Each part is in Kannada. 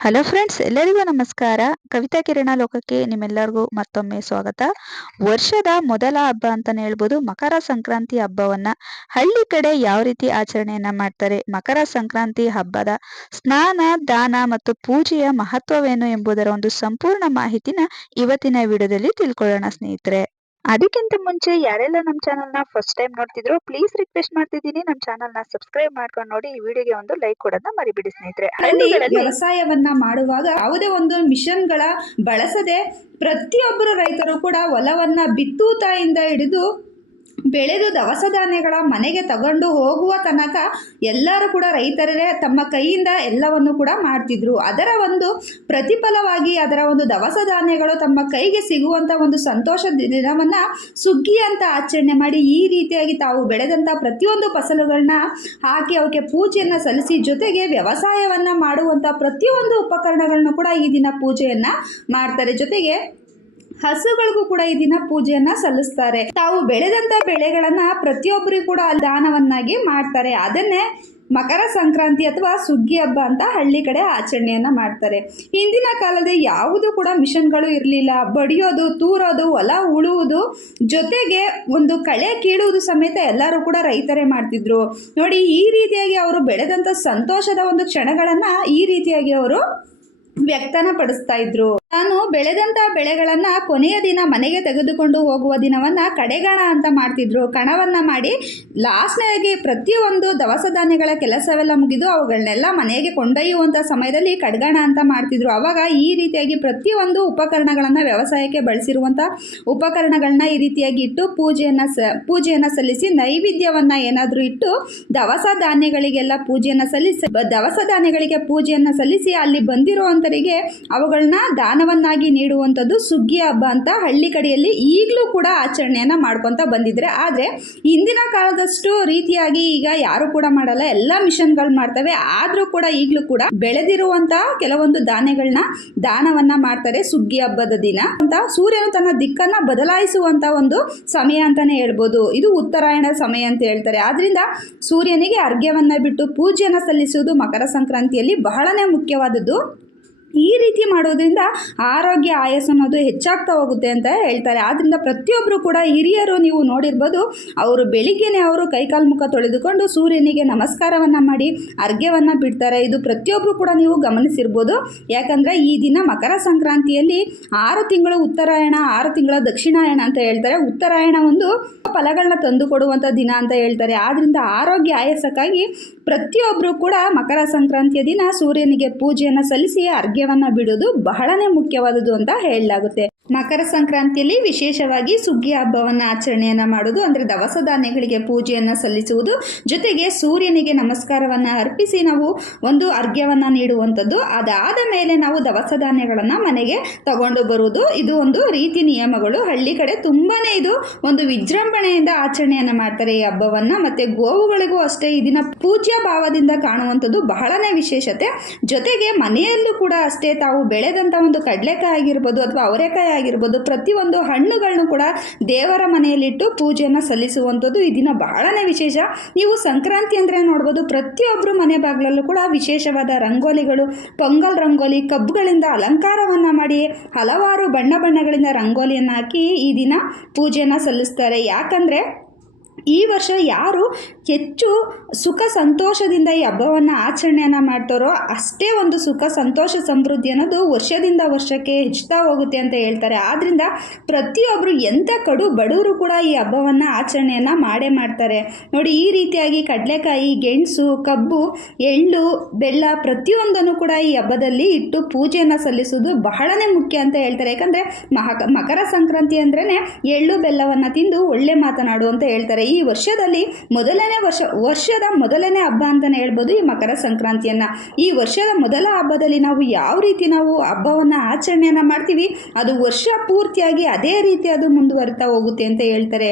ಹಲೋ ಫ್ರೆಂಡ್ಸ್ ಎಲ್ಲರಿಗೂ ನಮಸ್ಕಾರ. ಕವಿತಾ ಕಿರಣ ಲೋಕಕ್ಕೆ ನಿಮ್ಮೆಲ್ಲರಿಗೂ ಮತ್ತೊಮ್ಮೆ ಸ್ವಾಗತ. ವರ್ಷದ ಮೊದಲ ಹಬ್ಬ ಅಂತಾನೆ ಹೇಳ್ಬೋದು, ಮಕರ ಸಂಕ್ರಾಂತಿ ಹಬ್ಬವನ್ನ. ಹಳ್ಳಿ ಕಡೆ ಯಾವ ರೀತಿ ಆಚರಣೆಯನ್ನ ಮಾಡ್ತಾರೆ, ಮಕರ ಸಂಕ್ರಾಂತಿ ಹಬ್ಬದ ಸ್ನಾನ, ದಾನ ಮತ್ತು ಪೂಜೆಯ ಮಹತ್ವವೇನು ಎಂಬುದರ ಒಂದು ಸಂಪೂರ್ಣ ಮಾಹಿತಿನ ಇವತ್ತಿನ ವಿಡಿಯೋದಲ್ಲಿ ತಿಳ್ಕೊಳ್ಳೋಣ ಸ್ನೇಹಿತರೆ. ಅದಕ್ಕಿಂತ ಮುಂಚೆ ಯಾರೆಲ್ಲ ನಮ್ಮ ಚಾನಲ್ನ ಫಸ್ಟ್ ಟೈಮ್ ನೋಡ್ತಿದ್ರು ಪ್ಲೀಸ್ ರಿಕ್ವೆಸ್ಟ್ ಮಾಡ್ತಿದ್ದೀನಿ. ನಮ್ಮ ಚಾನಲ್ನ ನ ಸಬ್ಸ್ಕ್ರೈಬ್ ಮಾಡ್ಕೊಂಡು ನೋಡಿ ಈ ವಿಡಿಯೋಗೆ ಒಂದು ಲೈಕ್ ಕೊಡೋದನ್ನ ಮರಿಬಿಡಿ ಸ್ನೇಹಿತರೆ. ಅಲ್ಲಿ ವ್ಯವಸಾಯವನ್ನ ಮಾಡುವಾಗ ಯಾವುದೇ ಒಂದು ಮಿಷನ್ಗಳ ಬಳಸದೆ ಪ್ರತಿಯೊಬ್ಬರು ರೈತರು ಕೂಡ ಹೊಲವನ್ನ ಬಿತ್ತೂತಾಯಿಂದ ಹಿಡಿದು ಬೆಳೆದು ದವಸ ಧಾನ್ಯಗಳ ಮನೆಗೆ ತಗೊಂಡು ಹೋಗುವ ತನಕ ಎಲ್ಲರೂ ಕೂಡ ರೈತರೇ ತಮ್ಮ ಕೈಯಿಂದ ಎಲ್ಲವನ್ನು ಕೂಡ ಮಾಡ್ತಿದ್ರು. ಅದರ ಒಂದು ಪ್ರತಿಫಲವಾಗಿ ಅದರ ಒಂದು ದವಸ ಧಾನ್ಯಗಳು ತಮ್ಮ ಕೈಗೆ ಸಿಗುವಂಥ ಒಂದು ಸಂತೋಷ ದಿನವನ್ನ ಸುಗ್ಗಿ ಅಂತ ಆಚರಣೆ ಮಾಡಿ ಈ ರೀತಿಯಾಗಿ ತಾವು ಬೆಳೆದಂಥ ಪ್ರತಿಯೊಂದು ಫಸಲುಗಳನ್ನ ಹಾಕಿ ಅವಕ್ಕೆ ಪೂಜೆಯನ್ನು ಸಲ್ಲಿಸಿ ಜೊತೆಗೆ ವ್ಯವಸಾಯವನ್ನ ಮಾಡುವಂಥ ಪ್ರತಿಯೊಂದು ಉಪಕರಣಗಳನ್ನು ಕೂಡ ಈ ದಿನ ಪೂಜೆಯನ್ನ ಮಾಡ್ತಾರೆ. ಜೊತೆಗೆ ಹಸುಗಳಿಗೂ ಕೂಡ ಈ ದಿನ ಪೂಜೆಯನ್ನ ಸಲ್ಲಿಸ್ತಾರೆ. ತಾವು ಬೆಳೆದಂತ ಬೆಳೆಗಳನ್ನ ಪ್ರತಿಯೊಬ್ಬರಿಗೂ ಕೂಡ ದಾನವನ್ನಾಗಿ ಮಾಡ್ತಾರೆ. ಅದನ್ನೇ ಮಕರ ಸಂಕ್ರಾಂತಿ ಅಥವಾ ಸುಗ್ಗಿ ಹಬ್ಬ ಅಂತ ಹಳ್ಳಿ ಕಡೆ ಆಚರಣೆಯನ್ನ ಮಾಡ್ತಾರೆ. ಹಿಂದಿನ ಕಾಲದ ಯಾವುದು ಕೂಡ ಮಿಷನ್ಗಳು ಇರಲಿಲ್ಲ. ಬಡಿಯೋದು, ತೂರೋದು, ಹೊಲ ಉಳುವುದು, ಜೊತೆಗೆ ಒಂದು ಕಳೆ ಕೀಳುವುದು ಸಮೇತ ಎಲ್ಲರೂ ಕೂಡ ರೈತರೇ ಮಾಡ್ತಿದ್ರು. ನೋಡಿ, ಈ ರೀತಿಯಾಗಿ ಅವರು ಬೆಳೆದಂಥ ಸಂತೋಷದ ಒಂದು ಕ್ಷಣಗಳನ್ನ ಈ ರೀತಿಯಾಗಿ ಅವರು ವ್ಯಕ್ತನ ಪಡಿಸ್ತಾ ಇದ್ರು. ನಾನು ಬೆಳೆದಂತ ಬೆಳೆಗಳನ್ನ ಕೊನೆಯ ದಿನ ಮನೆಗೆ ತೆಗೆದುಕೊಂಡು ಹೋಗುವ ದಿನವನ್ನ ಕಡೆಗಣ ಅಂತ ಮಾಡ್ತಿದ್ರು. ಕಣವನ್ನ ಮಾಡಿ ಲಾಸ್ಟ್ನಾಗಿ ಪ್ರತಿಯೊಂದು ದವಸ ಧಾನ್ಯಗಳ ಕೆಲಸವೆಲ್ಲ ಮುಗಿದು ಅವುಗಳನ್ನೆಲ್ಲ ಮನೆಗೆ ಕೊಂಡೊಯ್ಯುವಂತ ಸಮಯದಲ್ಲಿ ಕಡ್ಗಣ ಅಂತ ಮಾಡ್ತಿದ್ರು. ಅವಾಗ ಈ ರೀತಿಯಾಗಿ ಪ್ರತಿಯೊಂದು ಉಪಕರಣಗಳನ್ನ ವ್ಯವಸಾಯಕ್ಕೆ ಬಳಸಿರುವಂತ ಉಪಕರಣಗಳನ್ನ ಈ ರೀತಿಯಾಗಿ ಇಟ್ಟು ಪೂಜೆಯನ್ನ ಸ, ಪೂಜೆಯನ್ನ ಸಲ್ಲಿಸಿ ನೈವೇದ್ಯವನ್ನ ಏನಾದರೂ ಇಟ್ಟು ದವಸ ಧಾನ್ಯಗಳಿಗೆಲ್ಲ ಪೂಜೆಯನ್ನ ಸಲ್ಲಿಸಿ, ದವಸ ಧಾನ್ಯಗಳಿಗೆ ಪೂಜೆಯನ್ನ ಸಲ್ಲಿಸಿ ಅಲ್ಲಿ ಬಂದಿರುವಂತರಿಗೆ ಅವುಗಳನ್ನ ದಾನವನ್ನಾಗಿ ನೀಡುವಂಥದ್ದು ಸುಗ್ಗಿ ಹಬ್ಬ ಅಂತ ಹಳ್ಳಿ ಕಡೆಯಲ್ಲಿ ಈಗಲೂ ಕೂಡ ಆಚರಣೆಯನ್ನು ಮಾಡ್ಕೊತ ಬಂದಿದ್ರೆ. ಆದರೆ ಇಂದಿನ ಕಾಲದಷ್ಟು ರೀತಿಯಾಗಿ ಈಗ ಯಾರು ಕೂಡ ಮಾಡಲ್ಲ, ಎಲ್ಲ ಮಿಷನ್ಗಳು ಮಾಡ್ತವೆ. ಆದರೂ ಕೂಡ ಈಗಲೂ ಕೂಡ ಬೆಳೆದಿರುವಂತಹ ಕೆಲವೊಂದು ಧಾನ್ಯಗಳನ್ನ ದಾನವನ್ನ ಮಾಡ್ತಾರೆ ಸುಗ್ಗಿ ಹಬ್ಬದ ದಿನ. ಅಂತ ಸೂರ್ಯನು ತನ್ನ ದಿಕ್ಕನ್ನ ಬದಲಾಯಿಸುವಂತ ಒಂದು ಸಮಯ ಅಂತಾನೆ ಹೇಳ್ಬೋದು. ಇದು ಉತ್ತರಾಯಣ ಸಮಯ ಅಂತ ಹೇಳ್ತಾರೆ. ಆದ್ರಿಂದ ಸೂರ್ಯನಿಗೆ ಅರ್ಘ್ಯವನ್ನ ಬಿಟ್ಟು ಪೂಜೆಯನ್ನ ಸಲ್ಲಿಸುವುದು ಮಕರ ಸಂಕ್ರಾಂತಿಯಲ್ಲಿ ಬಹಳನೇ ಮುಖ್ಯವಾದದ್ದು. ಈ ರೀತಿ ಮಾಡೋದ್ರಿಂದ ಆರೋಗ್ಯ ಆಯಾಸ ಅನ್ನೋದು ಹೆಚ್ಚಾಗ್ತಾ ಹೋಗುತ್ತೆ ಅಂತ ಹೇಳ್ತಾರೆ. ಆದ್ದರಿಂದ ಪ್ರತಿಯೊಬ್ಬರು ಕೂಡ ಹಿರಿಯರು ನೀವು ನೋಡಿರ್ಬೋದು, ಅವರು ಬೆಳಿಗ್ಗೆನೆ ಅವರು ಕೈಕಾಲು ಮುಖ ತೊಳೆದುಕೊಂಡು ಸೂರ್ಯನಿಗೆ ನಮಸ್ಕಾರವನ್ನು ಮಾಡಿ, ಅರ್ಘ್ಯವನ್ನು ಬಿಡ್ತಾರೆ. ಇದು ಪ್ರತಿಯೊಬ್ಬರು ಕೂಡ ನೀವು ಗಮನಿಸಿರ್ಬೋದು. ಯಾಕಂದರೆ ಈ ದಿನ ಮಕರ ಸಂಕ್ರಾಂತಿಯಲ್ಲಿ ಆರು ತಿಂಗಳು ಉತ್ತರಾಯಣ, ಆರು ತಿಂಗಳ ದಕ್ಷಿಣಾಯಣ ಅಂತ ಹೇಳ್ತಾರೆ. ಉತ್ತರಾಯಣ ಒಂದು ಫಲಗಳನ್ನ ತಂದು ಕೊಡುವಂಥ ದಿನ ಅಂತ ಹೇಳ್ತಾರೆ. ಆದ್ದರಿಂದ ಆರೋಗ್ಯ ಆಯಾಸಕ್ಕಾಗಿ ಪ್ರತಿಯೊಬ್ಬರು ಕೂಡ ಮಕರ ಸಂಕ್ರಾಂತಿಯ ದಿನ ಸೂರ್ಯನಿಗೆ ಪೂಜೆಯನ್ನು ಸಲ್ಲಿಸಿ ಅರ್ಘ್ಯವನ್ನು ಬಿಡೋದು ಬಹಳನೇ ಮುಖ್ಯವಾದುದು ಅಂತ ಹೇಳಲಾಗುತ್ತೆ. ಮಕರ ಸಂಕ್ರಾಂತಿಯಲ್ಲಿ ವಿಶೇಷವಾಗಿ ಸುಗ್ಗಿ ಹಬ್ಬವನ್ನು ಆಚರಣೆಯನ್ನು ಮಾಡೋದು, ಅಂದರೆ ದವಸ ಧಾನ್ಯಗಳಿಗೆ ಪೂಜೆಯನ್ನು ಸಲ್ಲಿಸುವುದು. ಜೊತೆಗೆ ಸೂರ್ಯನಿಗೆ ನಮಸ್ಕಾರವನ್ನು ಅರ್ಪಿಸಿ ನಾವು ಒಂದು ಅರ್ಘ್ಯವನ್ನು ನೀಡುವಂಥದ್ದು. ಅದಾದ ಮೇಲೆ ನಾವು ದವಸ ಧಾನ್ಯಗಳನ್ನು ಮನೆಗೆ ತಗೊಂಡು ಬರುವುದು. ಇದು ಒಂದು ರೀತಿ ನಿಯಮಗಳು. ಹಳ್ಳಿ ಕಡೆ ತುಂಬಾ ಇದು ಒಂದು ವಿಜೃಂಭಣೆಯಿಂದ ಆಚರಣೆಯನ್ನು ಮಾಡ್ತಾರೆ ಈ ಹಬ್ಬವನ್ನು. ಮತ್ತು ಗೋವುಗಳಿಗೂ ಅಷ್ಟೇ ಈ ದಿನ ಪೂಜ್ಯ ಭಾವದಿಂದ ಕಾಣುವಂಥದ್ದು ಬಹಳನೇ ವಿಶೇಷತೆ. ಜೊತೆಗೆ ಮನೆಯಲ್ಲೂ ಕೂಡ ಅಷ್ಟೇ ತಾವು ಬೆಳೆದಂಥ ಒಂದು ಕಡಲೆಕಾಯಿ ಆಗಿರ್ಬೋದು ಅಥವಾ ಅವರೆಕಾಯಿ ಆಗಿರ್ಬೋದು, ಪ್ರತಿಯೊಂದು ಹಣ್ಣುಗಳನ್ನು ಕೂಡ ದೇವರ ಮನೆಯಲ್ಲಿಟ್ಟು ಪೂಜೆಯನ್ನು ಸಲ್ಲಿಸುವಂಥದ್ದು ಈ ದಿನ ಬಹಳನೇ ವಿಶೇಷ. ನೀವು ಸಂಕ್ರಾಂತಿ ಅಂದರೆ ನೋಡ್ಬೋದು ಪ್ರತಿಯೊಬ್ಬರು ಮನೆ ಬಾಗಿಲಲ್ಲೂ ಕೂಡ ವಿಶೇಷವಾದ ರಂಗೋಲಿಗಳು, ಪೊಂಗಲ್ ರಂಗೋಲಿ, ಕಬ್ಬುಗಳಿಂದ ಅಲಂಕಾರವನ್ನು ಮಾಡಿ ಹಲವಾರು ಬಣ್ಣ ಬಣ್ಣಗಳಿಂದ ರಂಗೋಲಿಯನ್ನು ಹಾಕಿ ಈ ದಿನ ಪೂಜೆಯನ್ನು ಸಲ್ಲಿಸ್ತಾರೆ. ಯಾಕಂದರೆ ಈ ವರ್ಷ ಯಾರು ಹೆಚ್ಚು ಸುಖ ಸಂತೋಷದಿಂದ ಈ ಹಬ್ಬವನ್ನು ಆಚರಣೆಯನ್ನು ಮಾಡ್ತಾರೋ ಅಷ್ಟೇ ಒಂದು ಸುಖ ಸಂತೋಷ ಸಮೃದ್ಧಿ ಅನ್ನೋದು ವರ್ಷದಿಂದ ವರ್ಷಕ್ಕೆ ಹೆಚ್ಚುತ್ತಾ ಹೋಗುತ್ತೆ ಅಂತ ಹೇಳ್ತಾರೆ. ಆದ್ದರಿಂದ ಪ್ರತಿಯೊಬ್ಬರು ಎಂಥ ಕಡು ಬಡವರು ಕೂಡ ಈ ಹಬ್ಬವನ್ನು ಆಚರಣೆಯನ್ನು ಮಾಡೇ ಮಾಡ್ತಾರೆ. ನೋಡಿ ಈ ರೀತಿಯಾಗಿ ಕಡಲೆಕಾಯಿ, ಗೆಣಸು, ಕಬ್ಬು, ಎಳ್ಳು, ಬೆಲ್ಲ ಪ್ರತಿಯೊಂದನ್ನು ಕೂಡ ಈ ಹಬ್ಬದಲ್ಲಿ ಇಟ್ಟು ಪೂಜೆಯನ್ನು ಸಲ್ಲಿಸೋದು ಬಹಳನೇ ಮುಖ್ಯ ಅಂತ ಹೇಳ್ತಾರೆ. ಯಾಕಂದರೆ ಮಹ ಮಕರ ಸಂಕ್ರಾಂತಿ ಅಂದ್ರೇ ಎಳ್ಳು, ಬೆಲ್ಲವನ್ನು ತಿಂದು ಒಳ್ಳೆ ಮಾತನಾಡು ಅಂತ ಹೇಳ್ತಾರೆ. ಈ ವರ್ಷದಲ್ಲಿ ಮೊದಲನೇ ವರ್ಷ, ವರ್ಷದ ಮೊದಲನೇ ಹಬ್ಬ ಅಂತಲೇ ಹೇಳ್ಬೋದು ಈ ಮಕರ ಸಂಕ್ರಾಂತಿಯನ್ನು. ಈ ವರ್ಷದ ಮೊದಲ ಹಬ್ಬದಲ್ಲಿ ನಾವು ಯಾವ ರೀತಿ ನಾವು ಹಬ್ಬವನ್ನು ಆಚರಣೆಯನ್ನು ಮಾಡ್ತೀವಿ, ಅದು ವರ್ಷ ಪೂರ್ತಿಯಾಗಿ ಅದೇ ರೀತಿ ಅದು ಮುಂದುವರಿತಾ ಹೋಗುತ್ತೆ ಅಂತ ಹೇಳ್ತಾರೆ.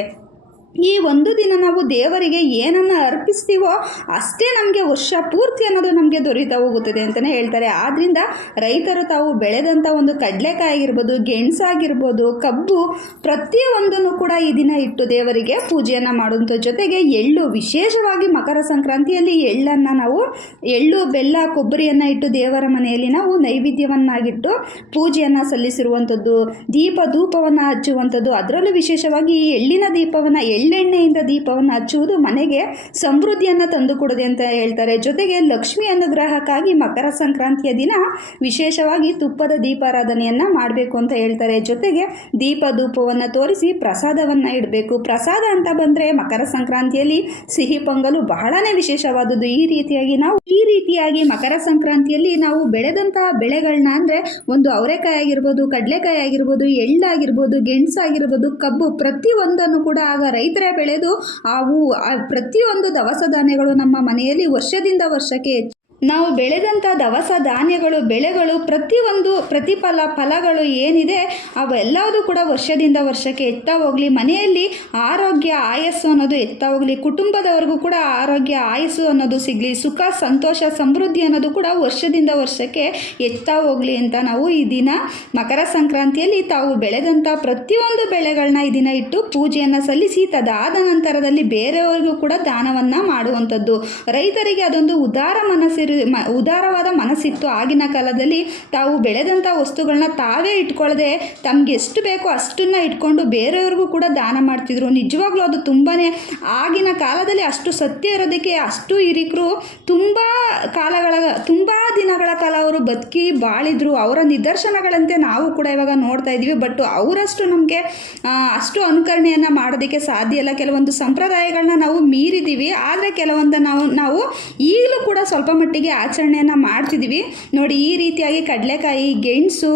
ಈ ಒಂದು ದಿನ ನಾವು ದೇವರಿಗೆ ಏನನ್ನು ಅರ್ಪಿಸ್ತೀವೋ ಅಷ್ಟೇ ನಮಗೆ ವರ್ಷ ಪೂರ್ತಿ ಅನ್ನೋದು ನಮಗೆ ದೊರೀತಾ ಹೋಗುತ್ತದೆ ಅಂತಲೇ ಹೇಳ್ತಾರೆ. ಆದ್ದರಿಂದ ರೈತರು ತಾವು ಬೆಳೆದಂಥ ಒಂದು ಕಡಲೆಕಾಯಿ ಆಗಿರ್ಬೋದು, ಗೆಣಸಾಗಿರ್ಬೋದು, ಕಬ್ಬು ಪ್ರತಿಯೊಂದನ್ನು ಕೂಡ ಈ ದಿನ ಇಟ್ಟು ದೇವರಿಗೆ ಪೂಜೆಯನ್ನು ಮಾಡುವಂಥ ಜೊತೆಗೆ ಎಳ್ಳು, ವಿಶೇಷವಾಗಿ ಮಕರ ಸಂಕ್ರಾಂತಿಯಲ್ಲಿ ಎಳ್ಳನ್ನು ನಾವು ಎಳ್ಳು, ಬೆಲ್ಲ, ಕೊಬ್ಬರಿಯನ್ನು ಇಟ್ಟು ದೇವರ ಮನೆಯಲ್ಲಿ ನಾವು ನೈವೇದ್ಯವನ್ನಾಗಿಟ್ಟು ಪೂಜೆಯನ್ನು ಸಲ್ಲಿಸಿರುವಂಥದ್ದು ದೀಪ ಧೂಪವನ್ನು ಹಚ್ಚುವಂಥದ್ದು ಅದರಲ್ಲೂ ವಿಶೇಷವಾಗಿ ಈ ಎಳ್ಳಿನ ದೀಪವನ್ನು ಎಳ್ಳೆಣ್ಣೆಯಿಂದ ದೀಪವನ್ನು ಹಚ್ಚುವುದು ಮನೆಗೆ ಸಮೃದ್ಧಿಯನ್ನು ತಂದುಕೊಡದೆ ಅಂತ ಹೇಳ್ತಾರೆ. ಜೊತೆಗೆ ಲಕ್ಷ್ಮಿ ಅನುಗ್ರಹಕ್ಕಾಗಿ ಮಕರ ಸಂಕ್ರಾಂತಿಯ ದಿನ ವಿಶೇಷವಾಗಿ ತುಪ್ಪದ ದೀಪಾರಾಧನೆಯನ್ನು ಮಾಡಬೇಕು ಅಂತ ಹೇಳ್ತಾರೆ. ಜೊತೆಗೆ ದೀಪ ಧೂಪವನ್ನು ತೋರಿಸಿ ಪ್ರಸಾದವನ್ನು ಇಡಬೇಕು. ಪ್ರಸಾದ ಅಂತ ಬಂದರೆ ಮಕರ ಸಂಕ್ರಾಂತಿಯಲ್ಲಿ ಸಿಹಿ ಪೊಂಗಲು ಬಹಳನೇ ವಿಶೇಷವಾದದ್ದು. ಈ ರೀತಿಯಾಗಿ ನಾವು, ಈ ರೀತಿಯಾಗಿ ಮಕರ ಸಂಕ್ರಾಂತಿಯಲ್ಲಿ ನಾವು ಬೆಳೆದಂತಹ ಬೆಳೆಗಳನ್ನ ಅಂದರೆ ಒಂದು ಅವರೆಕಾಯಿ ಆಗಿರ್ಬೋದು, ಕಡಲೆಕಾಯಿ ಆಗಿರ್ಬೋದು ಎಳ್ಳಾಗಿರ್ಬೋದು ಗೆಣಸಾಗಿರ್ಬೋದು ಕಬ್ಬು ಪ್ರತಿಯೊಂದನ್ನು ಕೂಡ ಆಗ ರೈತರೇ ಬೆಳೆದು ಅವು ಪ್ರತಿಯೊಂದು ದವಸ ಧಾನ್ಯಗಳು ನಮ್ಮ ಮನೆಯಲ್ಲಿ ವರ್ಷದಿಂದ ವರ್ಷಕ್ಕೆ ನಾವು ಬೆಳೆದಂಥ ದವಸ ಧಾನ್ಯಗಳು, ಬೆಳೆಗಳು, ಪ್ರತಿಯೊಂದು ಪ್ರತಿಫಲ ಫಲಗಳು ಏನಿದೆ, ಅವೆಲ್ಲವೂ ಕೂಡ ವರ್ಷದಿಂದ ವರ್ಷಕ್ಕೆ ಎತ್ತಾ ಹೋಗಲಿ. ಮನೆಯಲ್ಲಿ ಆರೋಗ್ಯ, ಆಯಸ್ಸು ಅನ್ನೋದು ಎತ್ತಾ ಹೋಗಲಿ. ಕುಟುಂಬದವರೆಗೂ ಕೂಡ ಆರೋಗ್ಯ, ಆಯಸ್ಸು ಅನ್ನೋದು ಸಿಗಲಿ. ಸುಖ, ಸಂತೋಷ, ಸಮೃದ್ಧಿ ಅನ್ನೋದು ಕೂಡ ವರ್ಷದಿಂದ ವರ್ಷಕ್ಕೆ ಎತ್ತಾ ಹೋಗಲಿ ಅಂತ ನಾವು ಈ ದಿನ ಮಕರ ಸಂಕ್ರಾಂತಿಯಲ್ಲಿ ತಾವು ಬೆಳೆದಂಥ ಪ್ರತಿಯೊಂದು ಬೆಳೆಗಳನ್ನ ಈ ದಿನ ಇಟ್ಟು ಪೂಜೆಯನ್ನು ಸಲ್ಲಿಸಿ, ತದಾದ ನಂತರದಲ್ಲಿ ಬೇರೆಯವರಿಗೂ ಕೂಡ ದಾನವನ್ನು ಮಾಡುವಂಥದ್ದು. ರೈತರಿಗೆ ಅದೊಂದು ಉದಾರ ಮನಸ್ಸಿರು ಮ, ಉದಾರವಾದ ಮನಸ್ಸಿತ್ತು ಆಗಿನ ಕಾಲದಲ್ಲಿ ತಾವು ಬೆಳೆದಂಥ ವಸ್ತುಗಳನ್ನ ತಾವೇ ಇಟ್ಕೊಳ್ಳದೆ ತಮ್ಗೆ ಎಷ್ಟು ಬೇಕೋ ಅಷ್ಟನ್ನ ಇಟ್ಕೊಂಡು ಬೇರೆಯವ್ರಿಗೂ ಕೂಡ ದಾನ ಮಾಡ್ತಿದ್ರು. ನಿಜವಾಗ್ಲೂ ಅದು ತುಂಬಾ ಆಗಿನ ಕಾಲದಲ್ಲಿ ಅಷ್ಟು ಸತ್ಯ ಇರೋದಕ್ಕೆ ಅಷ್ಟು ಹಿರಿಕರು ತುಂಬ ಕಾಲಗಳ, ತುಂಬ ದಿನಗಳ ಕಾಲ ಅವರು ಬದುಕಿ ಬಾಳಿದ್ರು. ಅವರ ನಿದರ್ಶನಗಳಂತೆ ನಾವು ಕೂಡ ಇವಾಗ ನೋಡ್ತಾ ಇದ್ದೀವಿ. ಬಟ್ ಅವರಷ್ಟು ನಮಗೆ ಅಷ್ಟು ಅನುಕರಣೆಯನ್ನು ಮಾಡೋದಕ್ಕೆ ಸಾಧ್ಯ ಇಲ್ಲ. ಕೆಲವೊಂದು ಸಂಪ್ರದಾಯಗಳನ್ನ ನಾವು ಮೀರಿದ್ದೀವಿ. ಆದರೆ ಕೆಲವೊಂದು ನಾವು ನಾವು ಈಗಲೂ ಕೂಡ ಸ್ವಲ್ಪ ಮಟ್ಟಿಗೆ ಆಚರಣೆಯನ್ನು ಮಾಡ್ತಿದ್ದೀವಿ ನೋಡಿ ಈ ರೀತಿಯಾಗಿ ಕಡಲೆಕಾಯಿ ಗೆಣಸು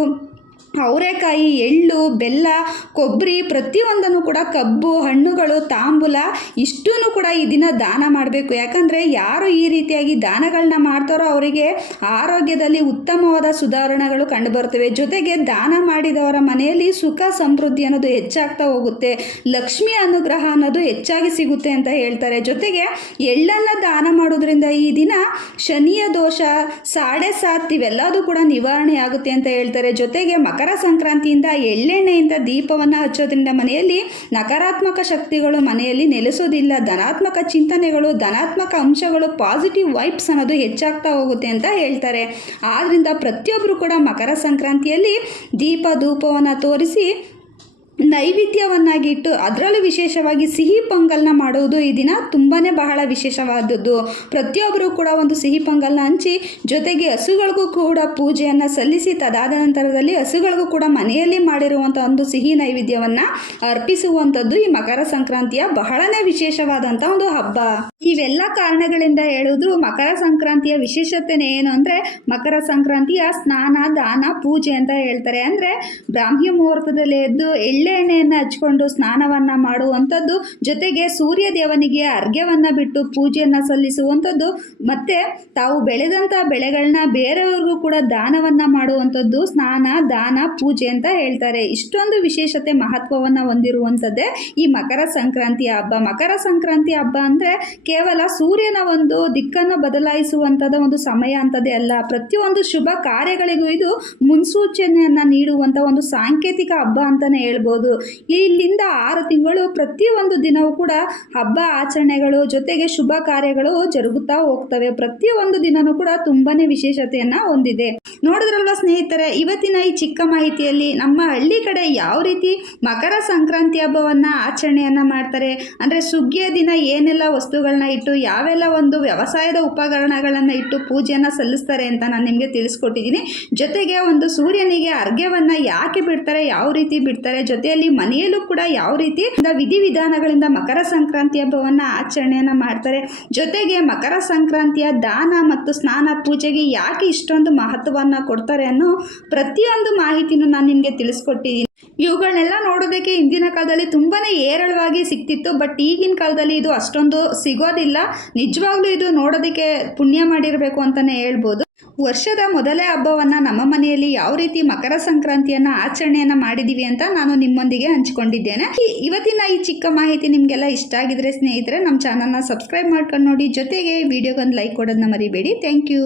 ಅವರೆಕಾಯಿ, ಎಳ್ಳು, ಬೆಲ್ಲ, ಕೊಬ್ಬರಿ ಪ್ರತಿಯೊಂದನ್ನು ಕೂಡ ಕಬ್ಬು, ಹಣ್ಣುಗಳು, ತಾಂಬೂಲ ಇಷ್ಟೂ ಕೂಡ ಈ ದಿನ ದಾನ ಮಾಡಬೇಕು. ಯಾಕಂದರೆ ಯಾರು ಈ ರೀತಿಯಾಗಿ ದಾನಗಳನ್ನ ಮಾಡ್ತಾರೋ ಅವರಿಗೆ ಆರೋಗ್ಯದಲ್ಲಿ ಉತ್ತಮವಾದ ಸುಧಾರಣೆಗಳು ಕಂಡುಬರ್ತವೆ ಜೊತೆಗೆ ದಾನ ಮಾಡಿದವರ ಮನೆಯಲ್ಲಿ ಸುಖ ಸಮೃದ್ಧಿ ಅನ್ನೋದು ಹೆಚ್ಚಾಗ್ತಾ ಹೋಗುತ್ತೆ. ಲಕ್ಷ್ಮಿ ಅನುಗ್ರಹ ಅನ್ನೋದು ಹೆಚ್ಚಾಗಿ ಸಿಗುತ್ತೆ ಅಂತ ಹೇಳ್ತಾರೆ. ಜೊತೆಗೆ ಎಳ್ಳನ್ನು ದಾನ ಮಾಡೋದ್ರಿಂದ ಈ ದಿನ ಶನಿಯ ದೋಷ, ಸಾಡೆ ಸಾತ್ ಇವೆಲ್ಲದೂ ಕೂಡ ನಿವಾರಣೆ ಆಗುತ್ತೆ ಅಂತ ಹೇಳ್ತಾರೆ. ಜೊತೆಗೆ ಮಕರ ಸಂಕ್ರಾಂತಿಯಿಂದ ಎಳ್ಳೆಣ್ಣೆಯಿಂದ ದೀಪವನ್ನು ಹಚ್ಚೋದ್ರಿಂದ ಮನೆಯಲ್ಲಿ ನಕಾರಾತ್ಮಕ ಶಕ್ತಿಗಳು ಮನೆಯಲ್ಲಿ ನೆಲೆಸೋದಿಲ್ಲ. ಧನಾತ್ಮಕ ಚಿಂತನೆಗಳು, ಧನಾತ್ಮಕ ಅಂಶಗಳು ಪಾಸಿಟಿವ್ ವೈಬ್ಸ್ ಅನ್ನೋದು ಹೆಚ್ಚಾಗ್ತಾ ಹೋಗುತ್ತೆ ಅಂತ ಹೇಳ್ತಾರೆ. ಆದ್ದರಿಂದ ಪ್ರತಿಯೊಬ್ಬರು ಕೂಡ ಮಕರ ಸಂಕ್ರಾಂತಿಯಲ್ಲಿ ದೀಪ, ಧೂಪವನ್ನು ತೋರಿಸಿ ನೈವೇದ್ಯವನ್ನಾಗಿ ಇಟ್ಟು ಅದರಲ್ಲೂ ವಿಶೇಷವಾಗಿ ಸಿಹಿ ಪೊಂಗಲ್ನ ಮಾಡುವುದು ಈ ದಿನ ತುಂಬಾ ಬಹಳ ವಿಶೇಷವಾದದ್ದು. ಪ್ರತಿಯೊಬ್ಬರೂ ಕೂಡ ಒಂದು ಸಿಹಿ ಪೊಂಗಲ್ನ ಹಂಚಿ ಜೊತೆಗೆ ಹಸುಗಳಿಗೂ ಕೂಡ ಪೂಜೆಯನ್ನು ಸಲ್ಲಿಸಿ ತದಾದ ನಂತರದಲ್ಲಿ ಹಸುಗಳಿಗೂ ಕೂಡ ಮನೆಯಲ್ಲಿ ಮಾಡಿರುವಂಥ ಒಂದು ಸಿಹಿ ನೈವೇದ್ಯವನ್ನು ಅರ್ಪಿಸುವಂಥದ್ದು ಈ ಮಕರ ಸಂಕ್ರಾಂತಿಯ ಬಹಳನೇ ವಿಶೇಷವಾದಂಥ ಒಂದು ಹಬ್ಬ. ಇವೆಲ್ಲ ಕಾರಣಗಳಿಂದ ಹೇಳಿದ್ರು ಮಕರ ಸಂಕ್ರಾಂತಿಯ ವಿಶೇಷತೆನೇ ಏನು ಅಂದರೆ ಮಕರ ಸಂಕ್ರಾಂತಿಯ ಸ್ನಾನ, ದಾನ, ಪೂಜೆ ಅಂತ ಹೇಳ್ತಾರೆ. ಅಂದರೆ ಬ್ರಾಹ್ಮ್ಯ ಮುಹೂರ್ತದಲ್ಲಿ ಎದ್ದು ಎಳ್ಳೆ ಎಣ್ಣೆಯನ್ನು ಹಚ್ಕೊಂಡು ಸ್ನಾನವನ್ನ ಮಾಡುವಂಥದ್ದು, ಜೊತೆಗೆ ಸೂರ್ಯ ದೇವನಿಗೆ ಅರ್ಘ್ಯವನ್ನು ಬಿಟ್ಟು ಪೂಜೆಯನ್ನು ಸಲ್ಲಿಸುವಂಥದ್ದು, ಮತ್ತು ತಾವು ಬೆಳೆದಂಥ ಬೆಳೆಗಳನ್ನ ಬೇರೆಯವ್ರಿಗೂ ಕೂಡ ದಾನವನ್ನು ಮಾಡುವಂಥದ್ದು, ಸ್ನಾನ, ದಾನ, ಪೂಜೆ ಅಂತ ಹೇಳ್ತಾರೆ. ಇಷ್ಟೊಂದು ವಿಶೇಷತೆ ಮಹತ್ವವನ್ನು ಹೊಂದಿರುವಂಥದ್ದೇ ಈ ಮಕರ ಸಂಕ್ರಾಂತಿ ಹಬ್ಬ. ಮಕರ ಸಂಕ್ರಾಂತಿ ಹಬ್ಬ ಅಂದರೆ ಕೇವಲ ಸೂರ್ಯನ ಒಂದು ದಿಕ್ಕನ್ನು ಬದಲಾಯಿಸುವಂಥದ್ದು ಒಂದು ಸಮಯ ಅಂತದೇ ಅಲ್ಲ. ಪ್ರತಿಯೊಂದು ಶುಭ ಕಾರ್ಯಗಳಿಗೂ ಇದು ಮುನ್ಸೂಚನೆಯನ್ನು ನೀಡುವಂಥ ಒಂದು ಸಾಂಕೇತಿಕ ಹಬ್ಬ ಅಂತಲೇ ಹೇಳ್ಬೋದು. ಇಲ್ಲಿಂದ ಆರು ತಿಂಗಳು ಪ್ರತಿಯೊಂದು ದಿನವೂ ಕೂಡ ಹಬ್ಬ ಆಚರಣೆಗಳು ಜೊತೆಗೆ ಶುಭ ಕಾರ್ಯಗಳು ಜರುಗುತ್ತಾ ಹೋಗ್ತವೆ. ಪ್ರತಿಯೊಂದು ದಿನನೂ ಕೂಡ ತುಂಬಾನೇ ವಿಶೇಷತೆಯನ್ನ ಹೊಂದಿದೆ. ನೋಡಿದ್ರಲ್ವ ಸ್ನೇಹಿತರೆ, ಇವತ್ತಿನ ಈ ಚಿಕ್ಕ ಮಾಹಿತಿಯಲ್ಲಿ ನಮ್ಮ ಹಳ್ಳಿ ಕಡೆ ಯಾವ ರೀತಿ ಮಕರ ಸಂಕ್ರಾಂತಿ ಹಬ್ಬವನ್ನ ಆಚರಣೆಯನ್ನ ಮಾಡ್ತಾರೆ? ಅಂದ್ರೆ ಸುಗ್ಗಿಯ ದಿನ ಏನೆಲ್ಲ ವಸ್ತುಗಳನ್ನ ಇಟ್ಟು, ಯಾವೆಲ್ಲ ಒಂದು ವ್ಯವಸಾಯದ ಉಪಕರಣಗಳನ್ನ ಇಟ್ಟು ಪೂಜೆಯನ್ನು ಸಲ್ಲಿಸ್ತಾರೆ ಅಂತ ನಾನು ನಿಮಗೆ ತಿಳಿಸ್ಕೊಟ್ಟಿದ್ದೀನಿ ಜೊತೆಗೆ ಒಂದು ಸೂರ್ಯನಿಗೆ ಅರ್ಘ್ಯವನ್ನ ಯಾಕೆ ಬಿಡ್ತಾರೆ, ಯಾವ ರೀತಿ ಬಿಡ್ತಾರೆ ಜೊತೆಯಲ್ಲಿ ಮನೆಯಲ್ಲೂ ಕೂಡ ಯಾವ ರೀತಿ ವಿಧಿವಿಧಾನಗಳಿಂದ ಮಕರ ಸಂಕ್ರಾಂತಿ ಹಬ್ಬವನ್ನು ಆಚರಣೆಯನ್ನು ಮಾಡ್ತಾರೆ. ಜೊತೆಗೆ ಮಕರ ಸಂಕ್ರಾಂತಿಯ ದಾನ ಮತ್ತು ಸ್ನಾನ ಪೂಜೆಗೆ ಯಾಕೆ ಇಷ್ಟೊಂದು ಮಹತ್ವವನ್ನು ಕೊಡ್ತಾರೆ ಅನ್ನೋ ಪ್ರತಿಯೊಂದು ಮಾಹಿತಿನೂ ನಾನು ನಿಮಗೆ ತಿಳಿಸ್ಕೊಟ್ಟಿದ್ದೀನಿ ಇವುಗಳನ್ನೆಲ್ಲ ನೋಡೋದಕ್ಕೆ ಹಿಂದಿನ ಕಾಲದಲ್ಲಿ ತುಂಬಾನೇ ಏರಳವಾಗಿ ಸಿಕ್ತಿತ್ತು. ಬಟ್ ಈಗಿನ ಕಾಲದಲ್ಲಿ ಇದು ಅಷ್ಟೊಂದು ಸಿಗೋದಿಲ್ಲ. ನಿಜವಾಗ್ಲೂ ಇದು ನೋಡೋದಕ್ಕೆ ಪುಣ್ಯ ಮಾಡಿರಬೇಕು ಅಂತಾನೆ ಹೇಳ್ಬೋದು. ವರ್ಷದ ಮೊದಲೇ ಹಬ್ಬವನ್ನು ನಮ್ಮ ಮನೆಯಲ್ಲಿ ಯಾವ ರೀತಿ ಮಕರ ಸಂಕ್ರಾಂತಿಯನ್ನು ಆಚರಣೆಯನ್ನು ಮಾಡಿದ್ದೀವಿ ಅಂತ ನಾನು ನಿಮ್ಮೊಂದಿಗೆ ಹಂಚಿಕೊಂಡಿದ್ದೇನೆ. ಇವತ್ತಿನ ಈ ಚಿಕ್ಕ ಮಾಹಿತಿ ನಿಮಗೆಲ್ಲ ಇಷ್ಟ ಆಗಿದ್ರೆ ಸ್ನೇಹಿತರೆ ನಮ್ಮ ಚಾನಲ್ನ ಸಬ್ಸ್ಕ್ರೈಬ್ ಮಾಡ್ಕೊಂಡು ನೋಡಿ. ಜೊತೆಗೆ ವಿಡಿಯೋಗೊಂದು ಲೈಕ್ ಕೊಡೋದನ್ನ ಮರಿಬೇಡಿ. Thank you